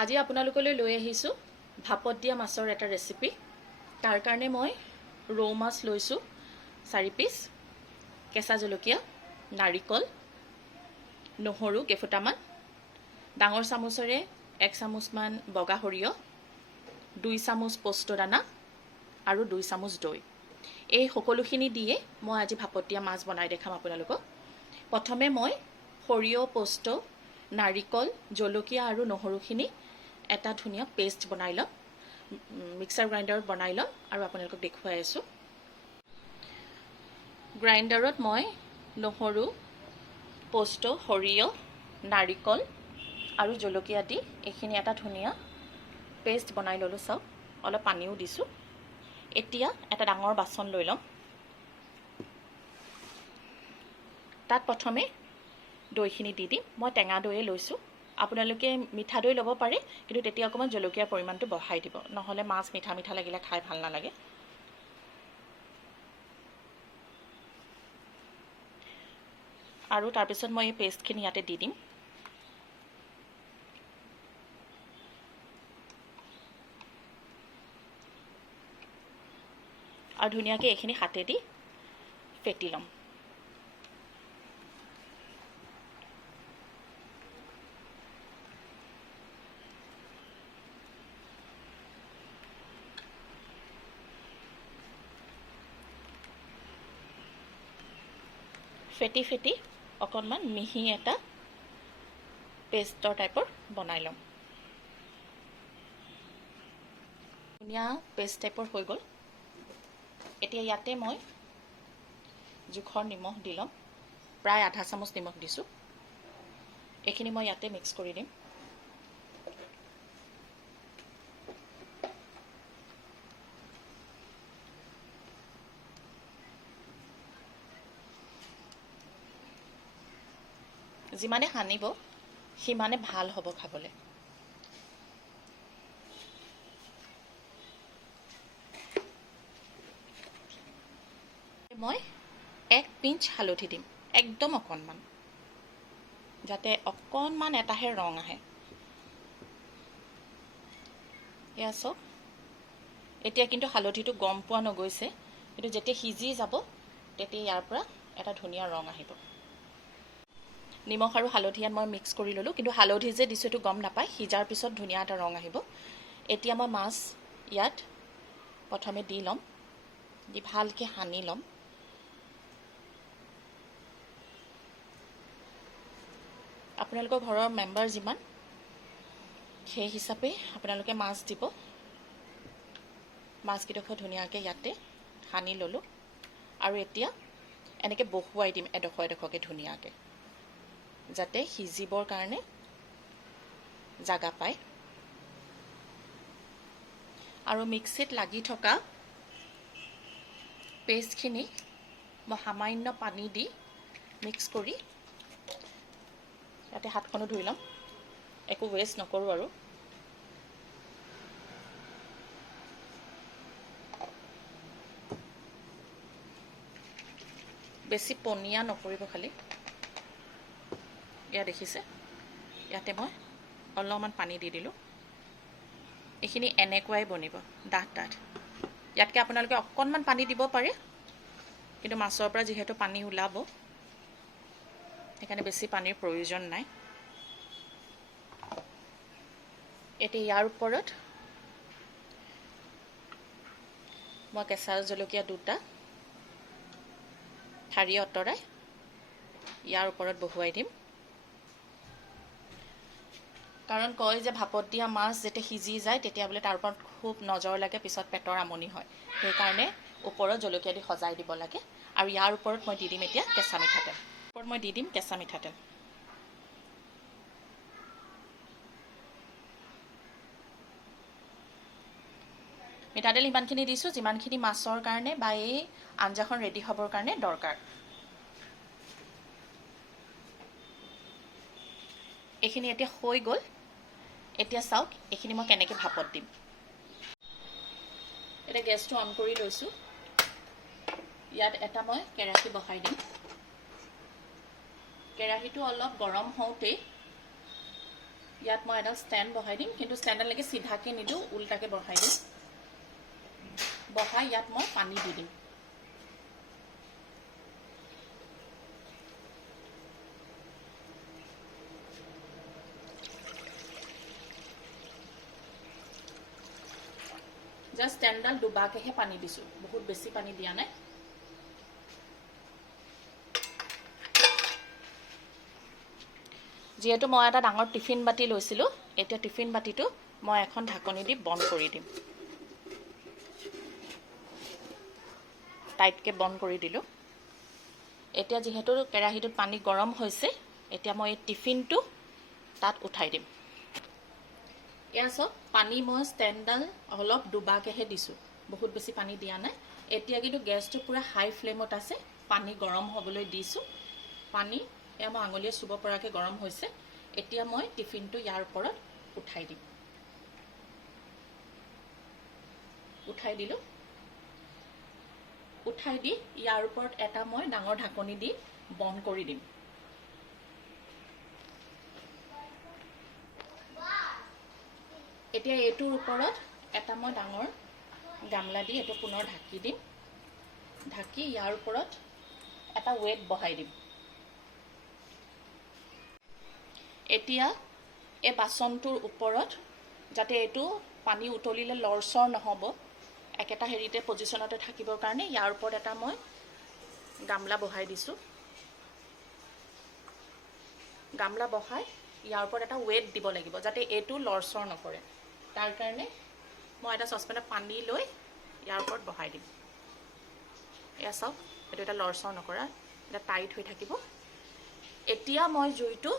আজি আপোনালোকলৈ লৈ আহিছোঁ ভাপত দিয়া মাছৰ এটা ৰেচিপি। তাৰ কাৰণে মই ৰৌ মাছ লৈছোঁ 4 পিচ, কেঁচা জলকীয়া, নাৰিকল, নহৰু কেইফুটামান, ডাঙৰ চামুচেৰে 1 চামুচমান বগা সৰিয়হ, 2 চামুচ পোস্ত দানা আৰু 2 চামুচ দৈ। এই সকলোখিনি দিয়ে মই আজি ভাপত দিয়া মাছ বনাই দেখাম আপোনালোকক। প্ৰথমে মই সৰিয়হ, পোস্ত, নাৰিকল, জলকীয়া আৰু নহৰুখিনি এটা ধুনীয়া পেষ্ট বনাই ল'ম, মিক্সাৰ গ্ৰাইণ্ডাৰত বনাই ল'ম আৰু আপোনালোকক দেখুৱাই আছোঁ। গ্ৰাইণ্ডাৰত মই নহৰু, পোস্ত, সৰিয়হ, নাৰিকল আৰু জলকীয়া দি এইখিনি এটা ধুনীয়া পেষ্ট বনাই ল'লোঁ। চাওক, অলপ পানীও দিছোঁ। এতিয়া এটা ডাঙৰ বাচন লৈ ল'ম। তাত প্ৰথমে দৈখিনি দি দিম। মই টেঙা দৈয়ে লৈছোঁ। আপোনালোকে মিঠা দৈ ল'ব পাৰে, কিন্তু তেতিয়া অকণমান জলকীয়াৰ পৰিমাণটো বঢ়াই দিব, নহ'লে মাছ মিঠা মিঠা লাগিলে খাই ভাল নালাগে। আৰু তাৰপিছত মই এই পেষ্টখিনি ইয়াতে দি দিম। আৰু ধুনীয়াকৈ এইখিনি হাতেদি ফেটি ল'ম। ফেটি ফেটি অকণমান মিহি এটা পেষ্টৰ টাইপৰ বনাই ল'ম। ধুনীয়া পেষ্ট টাইপৰ হৈ গ'ল। এতিয়া ইয়াতে মই জোখৰ নিমখ দি ল'ম। প্ৰায় আধা চামুচ নিমখ দিছোঁ। এইখিনি মই ইয়াতে মিক্স কৰি দিম। যিমানে সানিব সিমানে ভাল হ'ব খাবলৈ। মই 1 পিঞ্চ হালধি দিম, একদম অকণমান, যাতে অকণমান এটাহে ৰং আহে। এয়া চাওক, এতিয়া কিন্তু হালধিটো গম পোৱা নগৈছে, কিন্তু যেতিয়া সিজি যাব তেতিয়া ইয়াৰ পৰা এটা ধুনীয়া ৰং আহিব। নিমখ আৰু হালধি ইয়াত মই মিক্স কৰি ল'লোঁ, কিন্তু হালধি যে দিছোঁ এইটো গম নাপায়, সিজাৰ পিছত ধুনীয়া এটা ৰং আহিব। এতিয়া মই মাছ ইয়াত প্ৰথমে দি ল'ম, দি ভালকৈ সানি ল'ম। আপোনালোকৰ ঘৰৰ মেম্বাৰ যিমান, সেই হিচাপে আপোনালোকে মাছ দিব। মাছকেইডোখৰ ধুনীয়াকৈ ইয়াতে সানি ল'লোঁ আৰু এতিয়া এনেকৈ বহুৱাই দিম এডোখৰ এডোখৰকৈ ধুনীয়াকৈ, যাতে সিজিবৰ কাৰণে জাগা পায়। আৰু মিক্সিত লাগি থকা পেষ্টখিনি মই সামান্য পানী দি মিক্স কৰি ইয়াতে হাতখনো ধুই ল'ম, একো ৱেষ্ট নকৰোঁ আৰু। বেছি পনীয়া নকৰিব খালি। এয়া দেখিছে, ইয়াতে মই অলপমান পানী দি দিলোঁ। এইখিনি এনেকুৱাই বনিব, ডাঠ ডাঠ। ইয়াতকৈ আপোনালোকে অকণমান পানী দিব পাৰে, কিন্তু মাছৰ পৰা যিহেতু পানী ওলাব সেইকাৰণে বেছি পানীৰ প্ৰয়োজন নাই। এতিয়া ইয়াৰ ওপৰত মই কেঁচা জলকীয়া 2টা ঠাৰি অঁতৰাই ইয়াৰ ওপৰত বহুৱাই দিম। কাৰণ কয় যে ভাপত দিয়া মাছ যেতিয়া সিজি যায় তেতিয়া বোলে তাৰ ওপৰত খুব নজৰ লাগে, পিছত পেটৰ আমনি হয়। সেইকাৰণে ওপৰত জলকীয়া দি সজাই দিব লাগে। আৰু ইয়াৰ ওপৰত মই দি দিম এতিয়া কেঁচা মিঠাতেল। ওপৰত মই দি দিম কেঁচা মিঠাতেল। মিঠাতেল ইমানখিনি দিছোঁ যিমানখিনি মাছৰ কাৰণে বা এই আঞ্জাখন ৰেডি হ'বৰ কাৰণে দৰকাৰ। এইখিনি এতিয়া হৈ গ'ল। এতিয়া চাওক এইখিনি মই কেনেকৈ ভাপত দিম। এতিয়া গেছটো অন কৰি লৈছোঁ। ইয়াত এটা মই কেৰাহী বহাই দিম। কেৰাহীটো অলপ গৰম হওঁতেই ইয়াত মই এটা ষ্টেণ্ড বহাই দিম, কিন্তু ষ্টেণ্ডলৈকে চিধাকৈ নিদিওঁ, উল্টাকৈ বহাই দিম। বহাই ইয়াত মই পানী দি দিম। জাষ্ট ষ্টেণ্ডডাল দুবাৰকৈহে পানী দিছোঁ, বহুত বেছি পানী দিয়া নাই। যিহেতু মই এটা ডাঙৰ টিফিন বাতি লৈছিলোঁ, এতিয়া টিফিন বাতিটো মই এখন ঢাকনি দি বন্ধ কৰি দিম। টাইটকৈ বন্ধ কৰি দিলোঁ। এতিয়া যিহেতু কেৰাহীটোত পানী গৰম হৈছে, এতিয়া মই এই টিফিনটো তাত উঠাই দিম। এয়া চাওক, পানী মই ষ্টেণ্ডডাল অলপ দুবাৰকৈহে দিছোঁ, বহুত বেছি পানী দিয়া নাই। এতিয়া কিন্তু গেছটো পূৰা হাই ফ্লেমত আছে, পানী গৰম হ'বলৈ দিছোঁ। পানী এয়া মই আঙুলিয়ে চুব পৰাকৈ গৰম হৈছে। এতিয়া মই টিফিনটো ইয়াৰ ওপৰত উঠাই দিম। উঠাই দিলোঁ। উঠাই দি ইয়াৰ ওপৰত এটা মই ডাঙৰ ঢাকনি দি বন্ধ কৰি দিম। এতিয়া এইটোৰ ওপৰত এটা মই ডাঙৰ গামলা দি এইটো পুনৰ ঢাকি দিম। ঢাকি ইয়াৰ ওপৰত এটা ৱেট বহাই দিম। এতিয়া এই বাচনটোৰ ওপৰত যাতে এইটো পানী উতলিলে লৰচৰ নহ'ব, একেটা হেৰিতে পজিশ্যনতে থাকিবৰ কাৰণে ইয়াৰ ওপৰত এটা মই গামলা বহাই দিছোঁ। গামলা বহাই ইয়াৰ ওপৰত এটা ৱেট দিব লাগিব, যাতে এইটো লৰচৰ নকৰে। তাৰ কাৰণে মই এটা চচপেনত পানী লৈ ইয়াৰ ওপৰত বহাই দিম। এয়া চাওক, এইটো এটা লৰচৰ নকৰা, এটা টাইট হৈ থাকিব। এতিয়া মই জুইটো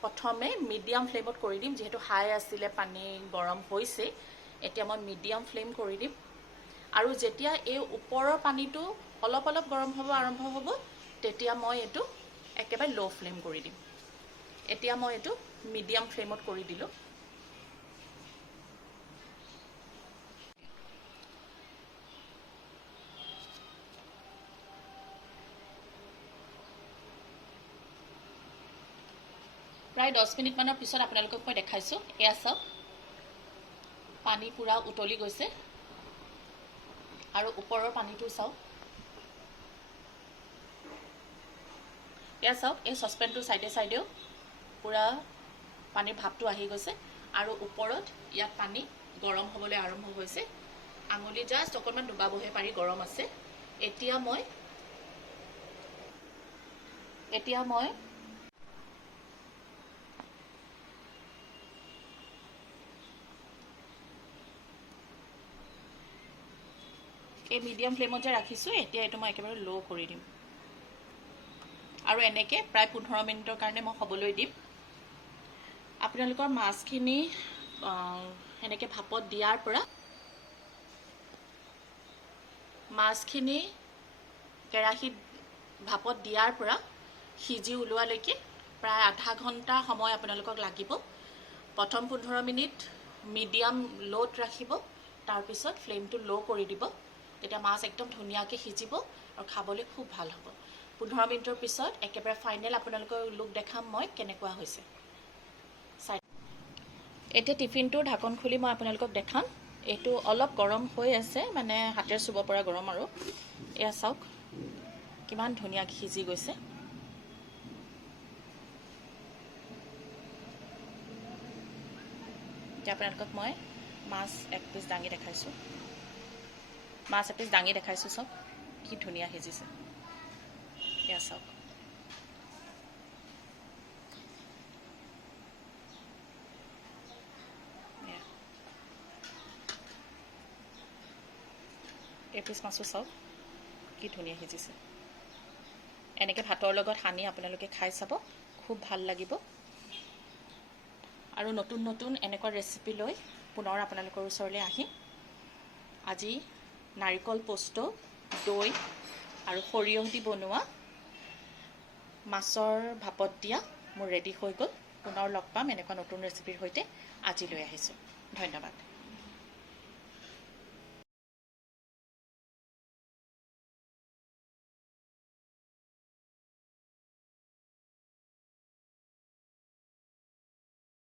প্ৰথমে মিডিয়াম ফ্লেমত কৰি দিম, যিহেতু হাই আছিলে, পানী গৰম হৈছে। এতিয়া মই মিডিয়াম ফ্লেম কৰি দিম। আৰু যেতিয়া এই ওপৰৰ পানীটো অলপ অলপ গৰম হ'ব আৰম্ভ হ'ব, তেতিয়া মই এইটো একেবাৰে ল' ফ্লেম কৰি দিম। এতিয়া মই এইটো মিডিয়াম ফ্লেমত কৰি দিলোঁ। প্ৰায় 10 মিনিটমানৰ পিছত আপোনালোকক মই দেখাইছোঁ। এয়া চাওক, পানী পূৰা উতলি গৈছে আৰু ওপৰৰ পানীটো চাওক। এয়া চাওক, এই চচপেনটোৰ চাইডে চাইডেও পূৰা পানীৰ ভাপটো আহি গৈছে আৰু ওপৰত ইয়াত পানী গৰম হ'বলৈ আৰম্ভ হৈছে। আঙুলি জাষ্ট অকণমান ডুবাবহে পাৰি, গৰম আছে। এতিয়া মই এই মিডিয়াম ফ্লেমত যে ৰাখিছোঁ, এতিয়া এইটো মই একেবাৰে ল' কৰি দিম আৰু এনেকৈ প্ৰায় 15 মিনিটৰ কাৰণে মই হ'বলৈ দিম। আপোনালোকৰ মাছখিনি এনেকৈ ভাপত দিয়াৰ পৰা কেৰাহীত ভাপত দিয়াৰ পৰা সিজি ওলোৱালৈকে প্ৰায় আধা ঘণ্টা সময় আপোনালোকক লাগিব। প্ৰথম 15 মিনিট মিডিয়াম ল'ত ৰাখিব, তাৰপিছত ফ্লেমটো ল' কৰি দিব। তেতিয়া মাছ একদম ধুনীয়াকৈ সিজিব আৰু খাবলৈ খুব ভাল হ'ব। 15 মিনিটৰ পিছত একেবাৰে ফাইনেল আপোনালোকৰ লুক দেখাম মই কেনেকুৱা হৈছে। এতিয়া টিফিনটোৰ ঢাকন খুলি মই আপোনালোকক দেখাম। এইটো অলপ গৰম হৈ আছে, মানে হাতেৰে চুব পৰা গৰম আৰু। এয়া চাওক কিমান ধুনীয়াকৈ সিজি গৈছে। এতিয়া আপোনালোকক মই মাছ এক পিচ দাঙি দেখাইছোঁ। চাওক কি ধুনীয়া সিজিছে। এয়া চাওক, এপিচ মাছো চাওক কি ধুনীয়া সিজিছে। এনেকৈ ভাতৰ লগত সানি আপোনালোকে খাই চাব, খুব ভাল লাগিব। আৰু নতুন নতুন এনেকুৱা ৰেচিপি লৈ পুনৰ আপোনালোকৰ ওচৰলৈ আহিম। আজি নাৰিকল পোস্ত, দৈ আৰু সৰিয়হ দি বনোৱা মাছৰ ভাপত দিয়া মোৰ ৰেডি হৈ গ'ল। পুনৰ লগ পাম এনেকুৱা নতুন ৰেচিপিৰ সৈতে। আজিলৈ আহিছোঁ, ধন্যবাদ।